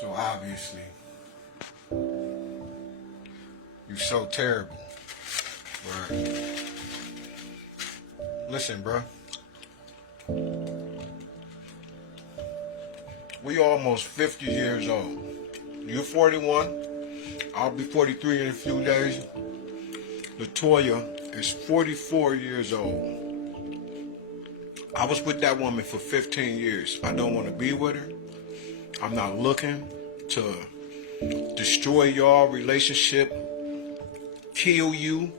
So obviously, you're so terrible. Right. Listen, bro. We almost 50 years old. You're 41. I'll be 43 in a few days. LaToya is 44 years old. I was with that woman for 15 years. I don't want to be with her. I'm not looking to destroy y'all relationship, kill you,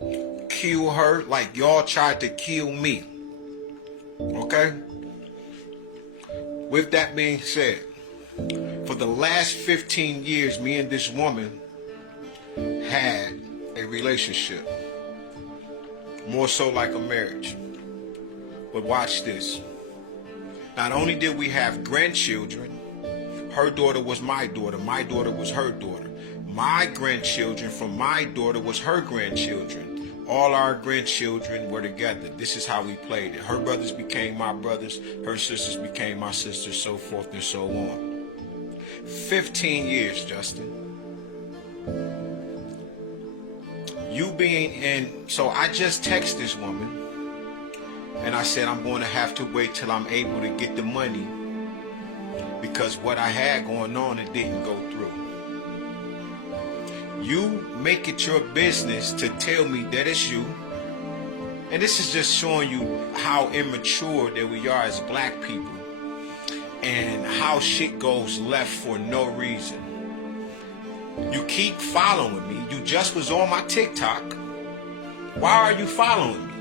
kill her like y'all tried to kill me. Okay? With that being said, for the last 15 years, me and this woman had a relationship. More so like a marriage. But watch this. Not only did we have grandchildren, her daughter was my daughter was her daughter. My grandchildren from my daughter was her grandchildren. All our grandchildren were together. This is how we played it. Her brothers became my brothers, her sisters became my sisters, so forth and so on. 15 years, Justin. You being in, so I just texted this woman and I said I'm going to have to wait till I'm able to get the money because what I had going on, it didn't go through. You make it your business to tell me that it's you. And this is just showing you how immature that we are as black people and how shit goes left for no reason. You keep following me. You just was on my TikTok. Why are you following me?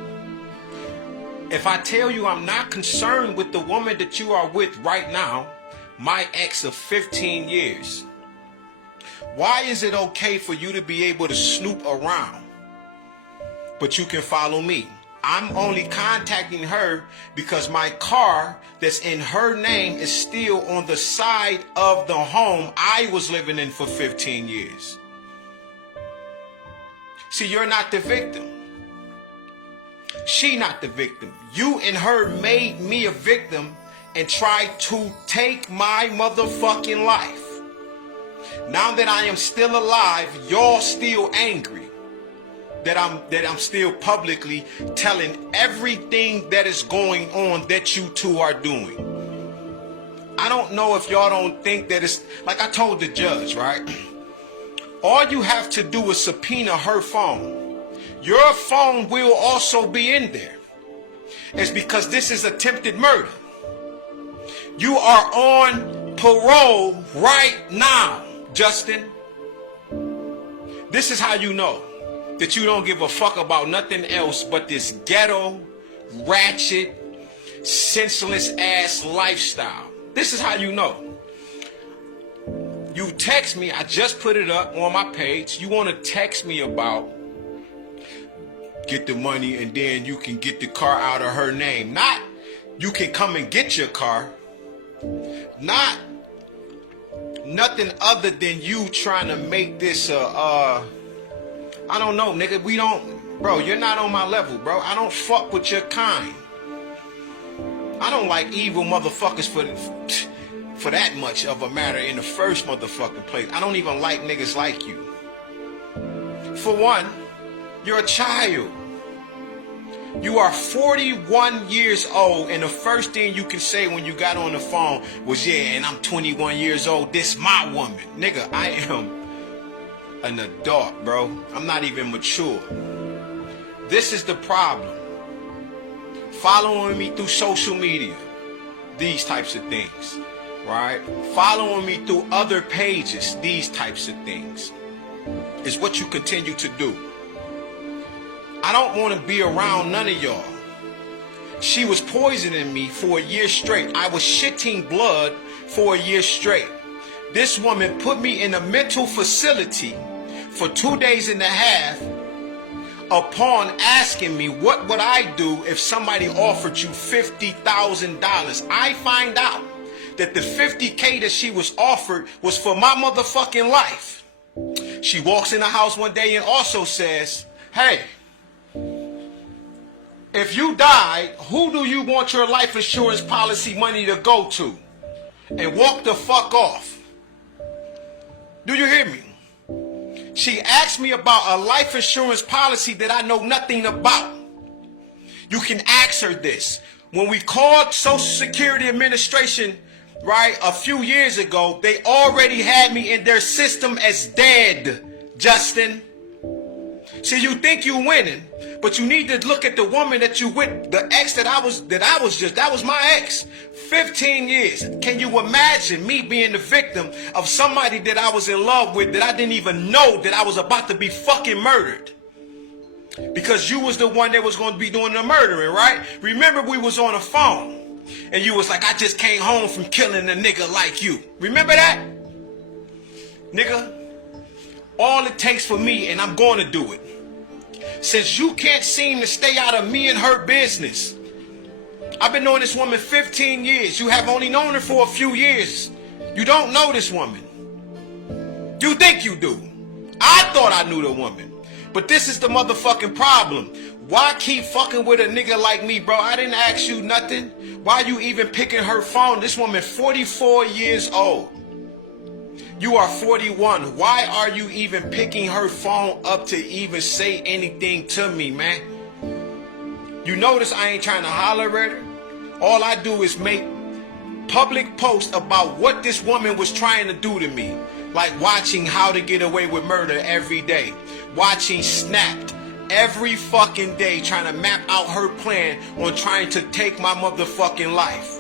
If I tell you I'm not concerned with the woman that you are with right now, my ex of 15 years, why is it okay for you to be able to snoop around, but you can follow me? I'm only contacting her because my car that's in her name is still on the side of the home I was living in for 15 years. See, you're not the victim. She not the victim. You and her made me a victim and tried to take my motherfucking life. Now that I am still alive, y'all still angry that I'm still publicly telling everything that is going on that you two are doing. I don't know if y'all don't think that it's, like I told the judge, right? All you have to do is subpoena her phone. Your phone will also be in there. It's because this is attempted murder. You are on parole right now, Justin. This is how you know that you don't give a fuck about nothing else but this ghetto, ratchet, senseless ass lifestyle. This is how you know. You text me, I just put it up on my page. You want to text me about get the money and then you can get the car out of her name. Not you can come and get your car. Not nothing other than you trying to make this I don't know, nigga. We don't, bro, you're not on my level, bro. I don't fuck with your kind. I don't like evil motherfuckers for that much of a matter in the first motherfucking place. I don't even like niggas like you. For one, you're a child. You are 41 years old, and the first thing you can say when you got on the phone was, yeah, and I'm 21 years old, this my woman. Nigga, I am an adult, bro. I'm not even mature. This is the problem. Following me through social media, these types of things, right? Following me through other pages, these types of things, is what you continue to do. I don't want to be around none of y'all. She was poisoning me for a year straight. I was shitting blood for a year straight. This woman put me in a mental facility for 2 days and a half upon asking me what would I do if somebody offered you $50,000. I find out that the $50K that she was offered was for my motherfucking life. She walks in the house one day and also says, hey, if you died, who do you want your life insurance policy money to go to? And walk the fuck off. Do you hear me? She asked me about a life insurance policy that I know nothing about. You can ask her this. When we called Social Security Administration, right, a few years ago, they already had me in their system as dead, Justin. See, you think you winning, but you need to look at the woman that you with, the ex that was my ex. 15 years. Can you imagine me being the victim of somebody that I was in love with that I didn't even know that I was about to be fucking murdered? Because you was the one that was going to be doing the murdering, right? Remember we was on the phone and you was like, I just came home from killing a nigga like you. Remember that? Nigga, all it takes for me, and I'm going to do it. Since you can't seem to stay out of me and her business, I've been knowing this woman 15 years. You have only known her for a few years. You don't know this woman. You think you do. I thought I knew the woman. But this is the motherfucking problem. Why keep fucking with a nigga like me, bro? I didn't ask you nothing. Why you even picking her phone? This woman 44 years old. You are 41. Why are you even picking her phone up to even say anything to me, man? You notice I ain't trying to holler at her. All I do is make public posts about what this woman was trying to do to me. Like watching How to Get Away with Murder every day. Watching Snapped every fucking day, trying to map out her plan on trying to take my motherfucking life.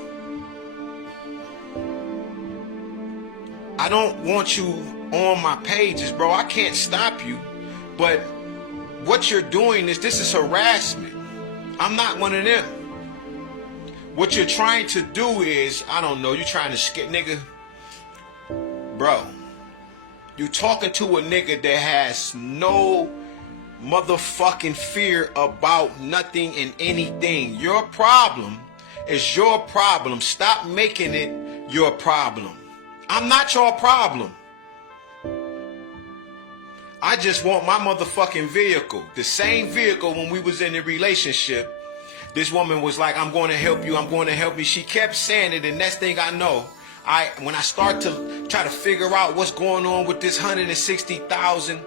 I don't want you on my pages, bro. I can't stop you. But what you're doing is, this is harassment. I'm not one of them. What you're trying to do is, I don't know, you're trying to skip, nigga. Bro, you talking to a nigga that has no motherfucking fear about nothing and anything. Your problem is your problem. Stop making it your problem. I'm not your problem. I just want my motherfucking vehicle. The same vehicle when we was in a relationship. This woman was like, I'm going to help you. I'm going to help you. She kept saying it. And next thing I know, when I start to try to figure out what's going on with this 160,000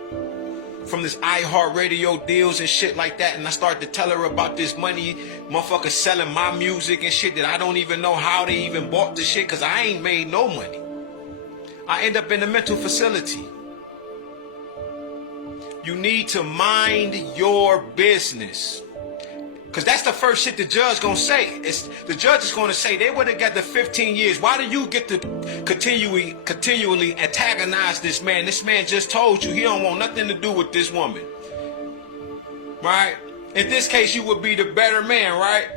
from this iHeartRadio deals and shit like that, and I start to tell her about this money, motherfucker selling my music and shit that I don't even know how they even bought the shit, because I ain't made no money. I end up in a mental facility. You need to mind your business. Because that's the first shit the judge gonna say. The judge is gonna say, they would have got the 15 years. Why do you get to continually antagonize this man? This man just told you he don't want nothing to do with this woman. Right? In this case, you would be the better man, right?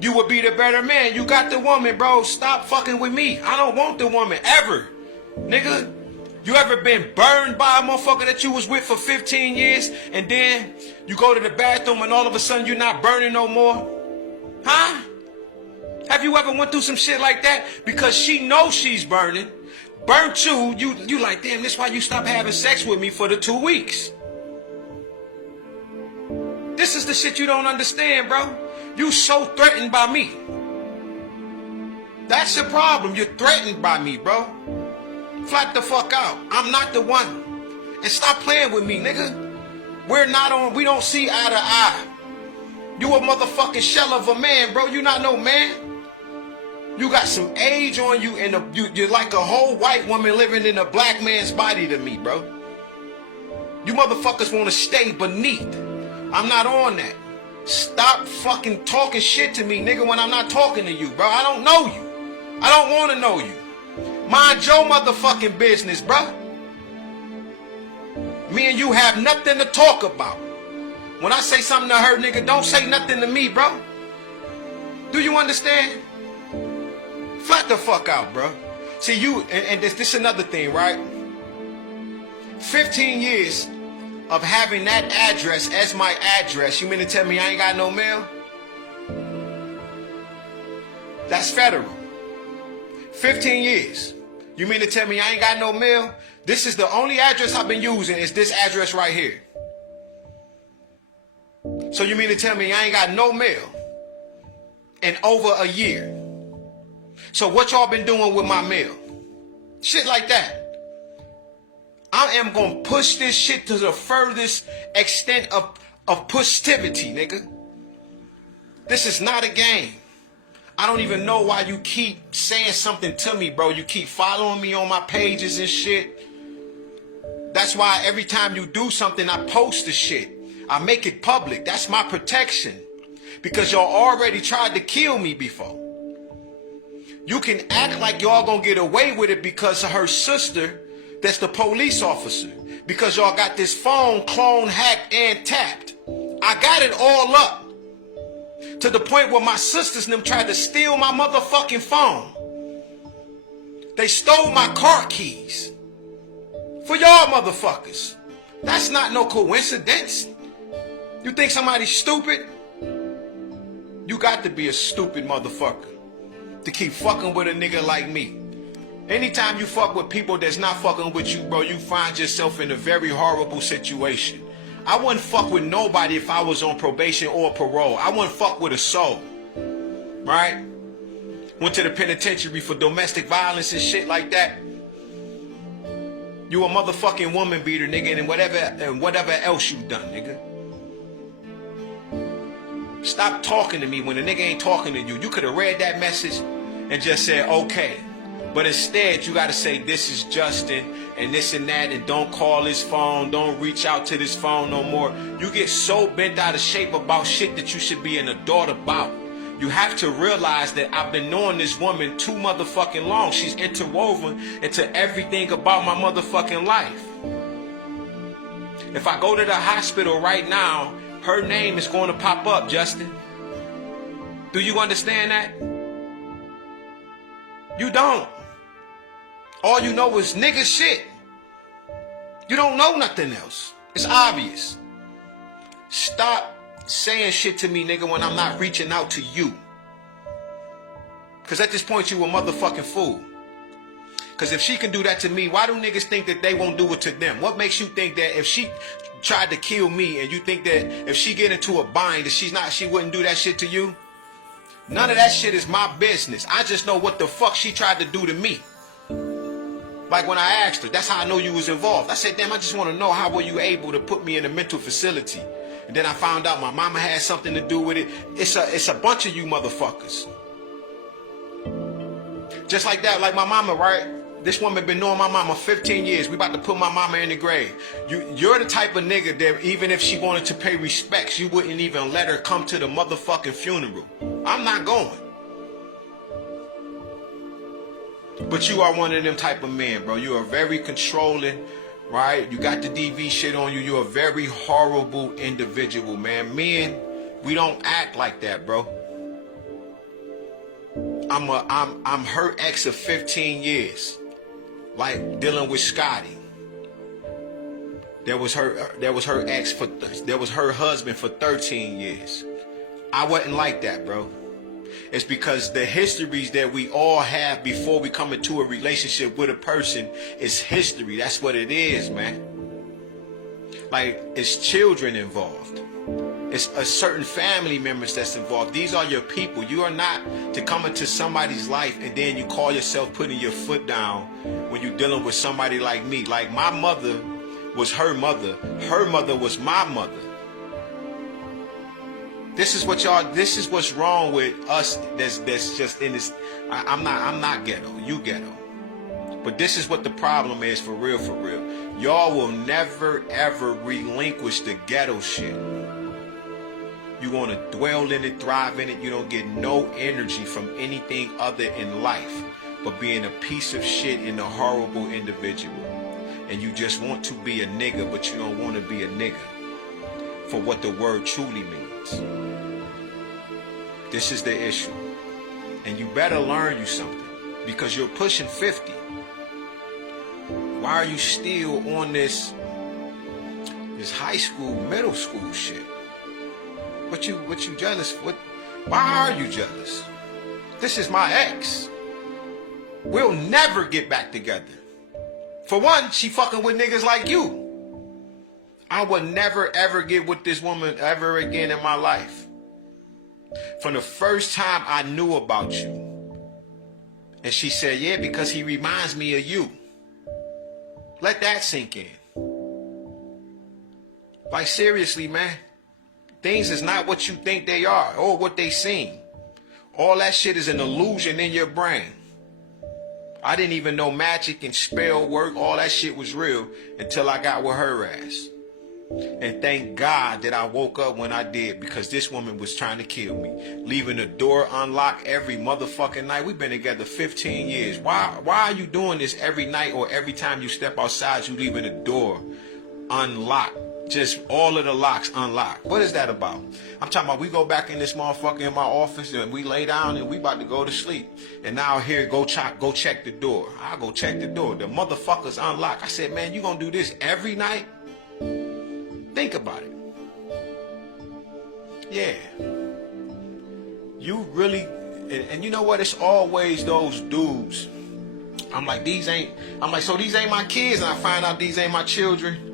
You would be the better man. You got the woman, bro. Stop fucking with me. I don't want the woman, ever. Nigga, you ever been burned by a motherfucker that you was with for 15 years and then you go to the bathroom and all of a sudden you're not burning no more? Huh? Have you ever went through some shit like that? Because she knows she's burning. Burnt you like, damn, this why you stopped having sex with me for the 2 weeks. This is the shit you don't understand, bro. You so threatened by me. That's your problem. You're threatened by me, bro. Flat the fuck out. I'm not the one. And stop playing with me, nigga. We don't see eye to eye. You a motherfucking shell of a man, bro. You not no man. You got some age on you, and you're like a whole white woman living in a black man's body to me, bro. You motherfuckers want to stay beneath. I'm not on that. Stop fucking talking shit to me, nigga, when I'm not talking to you, bro. I don't know you. I don't want to know you. Mind your motherfucking business, bro. Me and you have nothing to talk about. When I say something to her, nigga, don't say nothing to me, bro. Do you understand? Flat the fuck out, bro. See, you, and this another thing, right? 15 years of having that address as my address. You mean to tell me I ain't got no mail? That's federal. 15 years. You mean to tell me I ain't got no mail? This is the only address I've been using, is this address right here. So you mean to tell me I ain't got no mail in over a year? So what y'all been doing with my mail? Shit like that. I am gonna push this shit to the furthest extent of positivity, nigga. This is not a game. I don't even know why you keep saying something to me, bro. You keep following me on my pages and shit. That's why every time you do something, I post the shit. I make it public. That's my protection. Because y'all already tried to kill me before. You can act like y'all gonna get away with it because of her sister, that's the police officer. Because y'all got this phone cloned, hacked, and tapped. I got it all up. To the point where my sisters and them tried to steal my motherfucking phone. They stole my car keys. For y'all motherfuckers. That's not no coincidence. You think somebody's stupid? You got to be a stupid motherfucker to keep fucking with a nigga like me. Anytime you fuck with people that's not fucking with you, bro, you find yourself in a very horrible situation. I wouldn't fuck with nobody if I was on probation or parole. I wouldn't fuck with a soul. Right? Went to the penitentiary for domestic violence and shit like that. You a motherfucking woman beater, nigga, and whatever else you done, nigga. Stop talking to me when the nigga ain't talking to you. You could have read that message and just said, okay. But instead, you got to say, this is Justin, and this and that, and don't call his phone, don't reach out to this phone no more. You get so bent out of shape about shit that you should be an adult about. You have to realize that I've been knowing this woman too motherfucking long. She's interwoven into everything about my motherfucking life. If I go to the hospital right now, her name is going to pop up, Justin. Do you understand that? You don't. All you know is nigga shit. You don't know nothing else. It's obvious. Stop saying shit to me, nigga, when I'm not reaching out to you. Because at this point, you a motherfucking fool. Because if she can do that to me, why do niggas think that they won't do it to them? What makes you think that if she tried to kill me and you think that if she get into a bind that she wouldn't do that shit to you? None of that shit is my business. I just know what the fuck she tried to do to me. Like when I asked her, that's how I know you was involved. I said, damn, I just want to know how were you able to put me in a mental facility? And then I found out my mama had something to do with it. It's a bunch of you motherfuckers. Just like that, like my mama, right? This woman been knowing my mama 15 years. We about to put my mama in the grave. You're the type of nigga that even if she wanted to pay respects, you wouldn't even let her come to the motherfucking funeral. I'm not going. But you are one of them type of men, bro. You are very controlling, right? You got the DV shit on you. You're a very horrible individual, man. Men, we don't act like that, bro. I'm her ex of 15 years. Like dealing with Scotty. That was her ex that was her husband for 13 years. I wasn't like that, bro. It's because the histories that we all have before we come into a relationship with a person is history. That's what it is, man. Like, it's children involved. It's a certain family members that's involved. These are your people. You are not to come into somebody's life and then you call yourself putting your foot down when you're dealing with somebody like me. Like, my mother was her mother. Her mother was my mother. This is what's wrong with us that's just in this. I'm not ghetto. You ghetto. But this is what the problem is for real, for real. Y'all will never ever relinquish the ghetto shit. You want to dwell in it, thrive in it. You don't get no energy from anything other in life but being a piece of shit and a horrible individual. And you just want to be a nigga, but you don't want to be a nigga for what the word truly means. This is the issue. And you better learn you something because you're pushing 50. Why are you still on this high school, middle school shit? What you jealous? Why are you jealous? This is my ex. We'll never get back together. For one, she fucking with niggas like you. I would never ever get with this woman ever again in my life. From the first time I knew about you. And she said, yeah, because he reminds me of you. Let that sink in. Like, seriously, man. Things is not what you think they are or what they seem. All that shit is an illusion in your brain. I didn't even know magic and spell work. All that shit was real until I got with her ass. And thank God that I woke up when I did, because this woman was trying to kill me. Leaving the door unlocked every motherfucking night. We've been together 15 years. Why are you doing this every night, or every time you step outside you leaving the door unlocked? Just all of the locks unlocked. What is that about? I'm talking about we go back in this motherfucker in my office and we lay down and we about to go to sleep. And now here, go check the door. I go check the door. The motherfucker's unlocked. I said, man, you gonna do this every night? Think about it. Yeah. You really, and you know what? It's always those dudes. I'm like, so these ain't my kids, and I find out these ain't my children.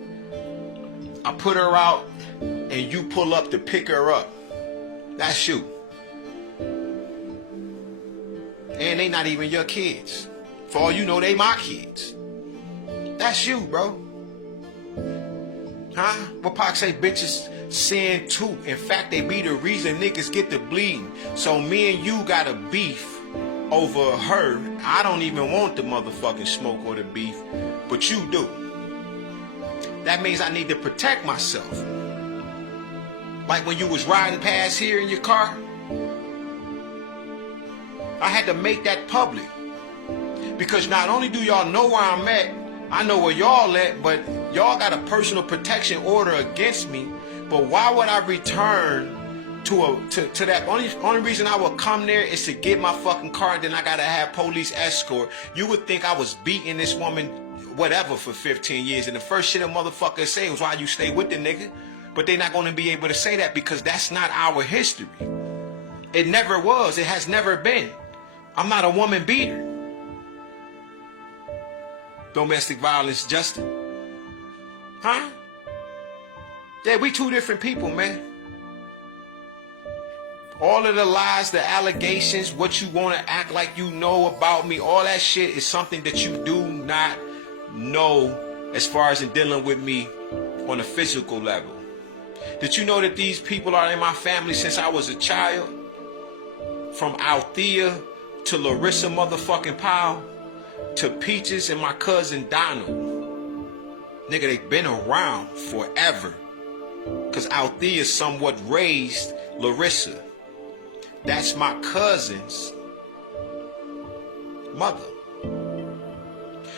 I put her out, and you pull up to pick her up. That's you. And they not even your kids. For all you know, they my kids. That's you, bro. Huh? What Pac say, bitches sin too. In fact, they be the reason niggas get the bleeding. So me and you got a beef over her. I don't even want the motherfucking smoke or the beef, but you do. That means I need to protect myself. Like when you was riding past here in your car, I had to make that public. Because not only do y'all know where I'm at, I know where y'all at, but y'all got a personal protection order against me. But why would I return to that? Only reason I would come there is to get my fucking car, and then I gotta have police escort. You would think I was beating this woman whatever for 15 years, and the first shit a motherfucker say was, why you stay with the nigga? But they're not gonna be able to say that because that's not our history. It never was. It has never been. I'm not a woman beater. Domestic violence, Justin. Huh? Yeah, we two different people, man. All of the lies, the allegations, what you want to act like you know about me, all that shit is something that you do not know as far as in dealing with me on a physical level. Did you know that these people are in my family since I was a child? From Althea to Larissa motherfucking Powell to Peaches and my cousin Donald. Nigga, they've been around forever. Because Althea somewhat raised Larissa. That's my cousin's mother.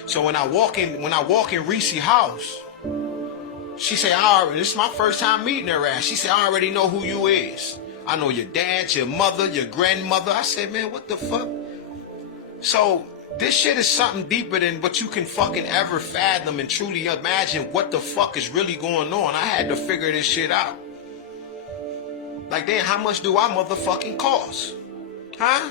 So when I walk in Reese's house, she say, this is my first time meeting her ass. She said, I already know who you is. I know your dad, your mother, your grandmother. I said, man, what the fuck? So this shit is something deeper than what you can fucking ever fathom and truly imagine what the fuck is really going on. I had to figure this shit out. Like, damn, how much do I motherfucking cost? Huh?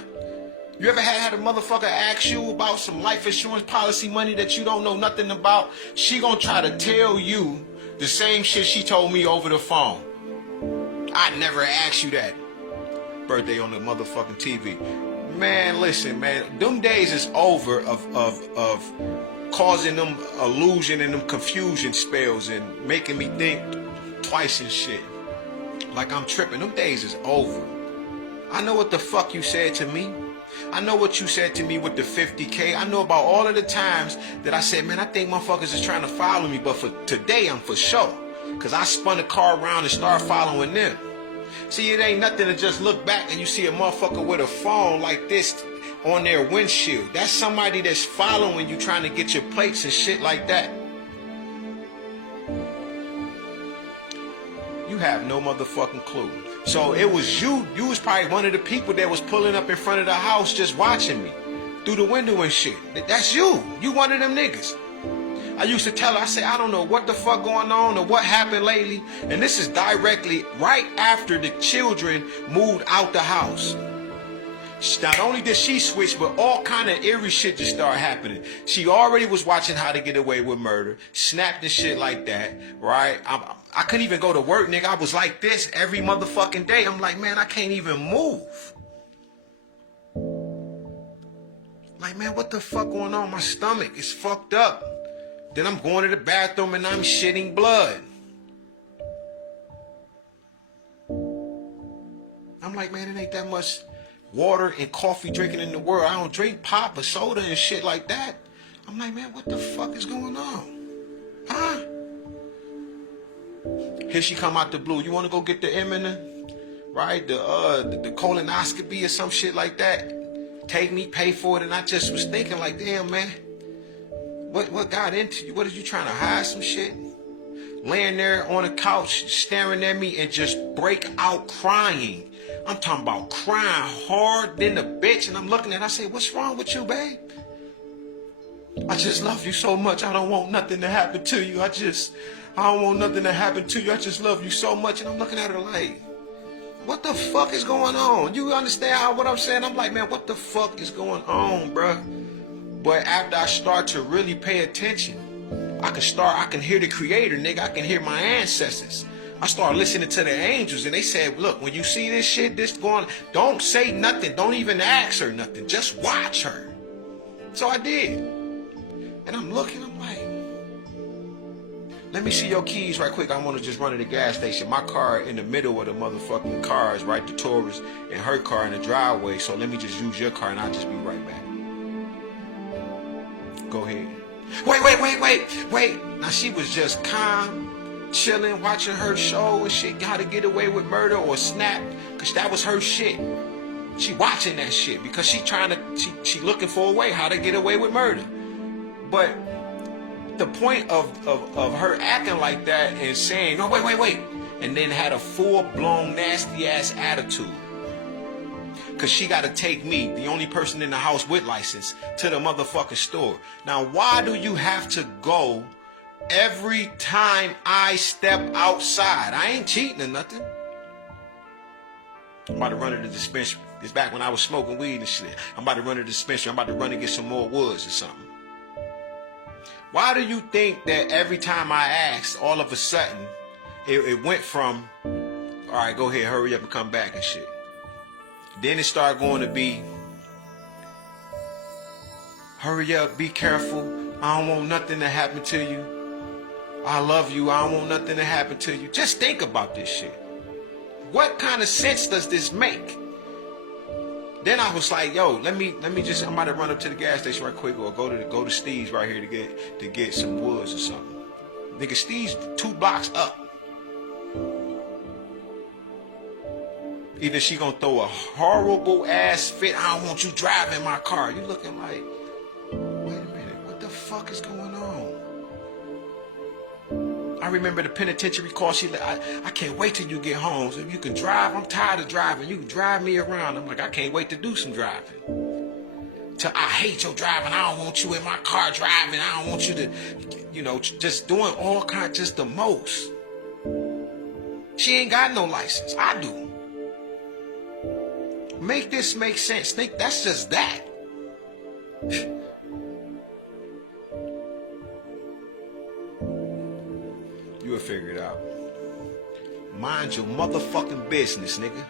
You ever had a motherfucker ask you about some life insurance policy money that you don't know nothing about? She gonna try to tell you the same shit she told me over the phone. I never asked you that. Birthday on the motherfucking TV. Man, listen, man, them days is over of causing them illusion and them confusion spells and making me think twice and shit. Like I'm tripping. Them days is over. I know what the fuck you said to me. I know what you said to me with the 50K. I know about all of the times that I said, man, I think motherfuckers is trying to follow me. But for today, I'm for sure. Because I spun the car around and started following them. See, it ain't nothing to just look back and you see a motherfucker with a phone like this on their windshield. That's somebody that's following you, trying to get your plates and shit like that. You have no motherfucking clue. So it was you. You was probably one of the people that was pulling up in front of the house just watching me through the window and shit. That's you. You one of them niggas. I used to tell her, I said, I don't know what the fuck going on or what happened lately. And this is directly right after the children moved out the house. Not only did she switch, but all kind of eerie shit just started happening. She already was watching How to Get Away with Murder, snapped and shit like that, right? I couldn't even go to work, nigga. I was like this every motherfucking day. I'm like, man, I can't even move. Like, man, what the fuck going on? My stomach is fucked up. Then I'm going to the bathroom and I'm shitting blood. I'm like, man, it ain't that much water and coffee drinking in the world. I don't drink pop or soda and shit like that. I'm like, man, what the fuck is going on? Huh? Here she come out the blue. You want to go get the imminent, right? The colonoscopy or some shit like that. Take me, pay for it. And I just was thinking like, damn, man, what got into you? What are you trying to hide some shit? Laying there on the couch, staring at me and just break out crying. I'm talking about crying hard than a bitch. And I'm looking at her, I say, what's wrong with you, babe? I just love you so much. I don't want nothing to happen to you. I don't want nothing to happen to you. I just love you so much. And I'm looking at her like, what the fuck is going on? You understand what I'm saying? I'm like, man, what the fuck is going on, bruh? But after I start to really pay attention, I can hear the creator, nigga. I can hear my ancestors. I start listening to the angels, and they said, look, when you see this shit, this going, don't say nothing. Don't even ask her nothing. Just watch her. So I did. And I'm looking, I'm like, let me see your keys right quick. I want to just run to the gas station. My car in the middle of the motherfucking cars, right? The Taurus and her car in the driveway. So let me just use your car and I'll just be right back. Go ahead. Wait. Now she was just calm, chilling, watching her show and shit, How to Get Away with Murder or Snap, because that was her shit. She watching that shit because she looking for a way how to get away with murder. But the point of her acting like that and saying, no, wait, and then had a full-blown nasty-ass attitude. Because she got to take me, the only person in the house with license, to the motherfucking store. Now, why do you have to go every time I step outside? I ain't cheating or nothing. I'm about to run to the dispensary. It's back when I was smoking weed and shit. I'm about to run to the dispensary. I'm about to run and get some more woods or something. Why do you think that every time I asked, all of a sudden, it went from, all right, go ahead, hurry up and come back and shit. Then it started going to be, hurry up, be careful. I don't want nothing to happen to you. I love you. I don't want nothing to happen to you. Just think about this shit. What kind of sense does this make? Then I was like, yo, let me just, I'm about to run up to the gas station right quick or go to Steve's right here to get some woods or something. Nigga, Steve's 2 blocks up. Either she gonna throw a horrible ass fit, I don't want you driving my car. You looking like, wait a minute, what the fuck is going on? I remember the penitentiary call. She like, I can't wait till you get home. So if you can drive, I'm tired of driving. You can drive me around. I'm like, I can't wait to do some driving. Till I hate your driving. I don't want you in my car driving. I don't want you to, just doing all kinds, just the most. She ain't got no license. I do. Make this make sense. Think that's just that. You'll figure it out. Mind your motherfucking business, nigga.